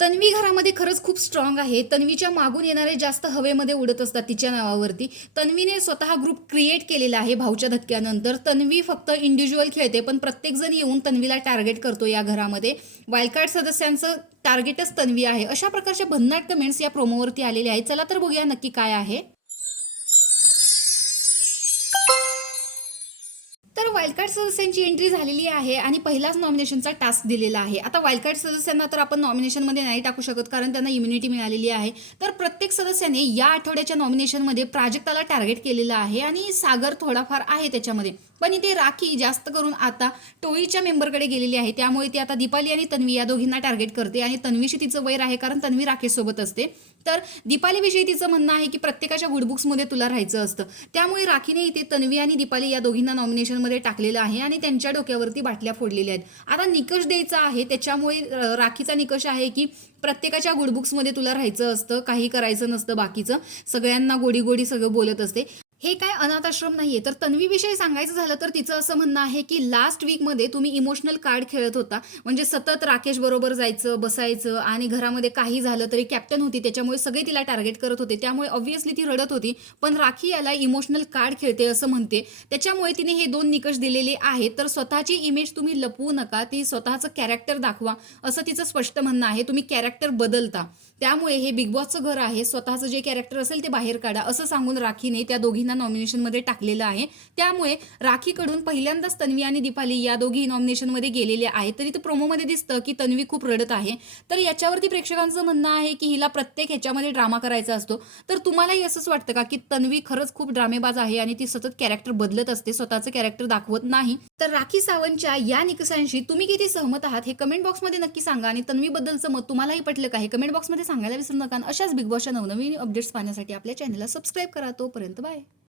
तन्वी घरामध्ये खरंच खूप स्ट्रॉंग आहे. तन्वीच्या मागून येणारे जास्त हवेमध्ये उडत असतात तिच्या नावावरती. तन्वीने स्वतः ग्रुप क्रिएट केलेला आहे भाऊच्या धक्क्यानंतर. तन्वी फक्त इंडिव्हिज्युअल खेळते, पण प्रत्येकजण येऊन तन्वीला टार्गेट करतो या घरामध्ये. वाईल्ड कार्ड सदस्यांचं टार्गेटच तन्वी आहे. अशा प्रकारच्या भन्नाट कमेंट्स या प्रोमोवरती आलेले आहेत. चला तर बघूया नक्की काय आहे. तर वाईल्ड कार्ड सदस्यांची एंट्री झालेली आहे आणि पहिलाच नॉमिनेशनचा टास्क दिलेला आहे. आता वाईल्ड कार्ड सदस्यांना तर आपण नॉमिनेशनमध्ये नाही टाकू शकत, कारण त्यांना इम्युनिटी मिळालेली आहे. तर प्रत्येक सदस्याने या आठवड्याच्या नॉमिनेशनमध्ये प्राजक्ताला टार्गेट केलेलं आहे आणि सागर थोडाफार आहे त्याच्यामध्ये. पण इथे राखी जास्त करून आता टोळीच्या मेंबरकडे गेलेली आहे. त्यामुळे ती आता दीपाली आणि तन्वी या दोघींना टार्गेट करते आणि तन्वीशी तिचं वैर आहे, कारण तन्वी राखेशसोबत असते. तर दीपालीविषयी तिचं म्हणणं आहे की प्रत्येकाच्या गुडबुक्समध्ये तुला राहायचं असतं. त्यामुळे राखीने इथे तन्वी आणि दीपाली या दोघींना नॉमिनेशनमध्ये टाकलेलं आहे आणि त्यांच्या डोक्यावरती बाटल्या फोडलेल्या आहेत. आता निकष द्यायचा आहे, त्याच्यामुळे राखीचा निकष आहे की प्रत्येकाच्या गुडबुक्समध्ये तुला राहायचं असतं, काही करायचं नसतं बाकीचं, सगळ्यांना गोडी गोडी सगळं बोलत असते. हे काय अनाथ आश्रम नाहीये. तर तन्वीविषयी सांगायचं झालं तर तिचं असं म्हणणं आहे की लास्ट वीकमध्ये तुम्ही इमोशनल कार्ड खेळत होता, म्हणजे सतत राकेश बरोबर जायचं बसायचं आणि घरामध्ये काही झालं तरी कॅप्टन होती, त्याच्यामुळे सगळे तिला टार्गेट करत होते. त्यामुळे ऑब्व्हियसली ती रडत होती. पण राखी याला इमोशनल कार्ड खेळते असं म्हणते. त्याच्यामुळे तिने हे 2 निकष दिलेले आहेत. तर स्वतःची इमेज तुम्ही लपवू नका, ती स्वतःचं कॅरेक्टर दाखवा असं तिचं स्पष्ट म्हणणं आहे. तुम्ही कॅरेक्टर बदलता, त्यामुळे हे बिग बॉसचं घर आहे, स्वतःचं जे कॅरेक्टर असेल ते बाहेर काढा असं सांगून राखीने त्या दोघींना नॉमिनेशनमध्ये टाकलेलं आहे. त्यामुळे राखीकडून पहिल्यांदाच तन्वी आणि दीपाली या दोघी नॉमिनेशनमध्ये गेलेल्या आहेत. तरी तर प्रोमोमध्ये दिसतं की तन्वी खूप रडत आहे. तर याच्यावरती प्रेक्षकांचं म्हणणं आहे की हिला प्रत्येक ह्याच्यामध्ये ड्रामा करायचा असतो. तर तुम्हालाही असंच वाटतं का की तन्वी खरंच खूप ड्रामेबाज आहे आणि ती सतत कॅरेक्टर बदलत असते, स्वतःचं कॅरेक्टर दाखवत नाही? तर राखी सावंतच्या या निकषांशी तुम्ही किती सहमत आहात हे कमेंट बॉक्समध्ये नक्की सांगा. आणि तन्वीबद्दलचं मत तुम्हालाही पटलं का हे कमेंट बॉक्समध्ये सांगायला विसरू नका. अशाच बिग बॉसच्या नवनवीन अपडेट्स पाहण्यासाठी आपल्या चॅनलला सबस्क्राईब करा. तोपर्यंत बाय.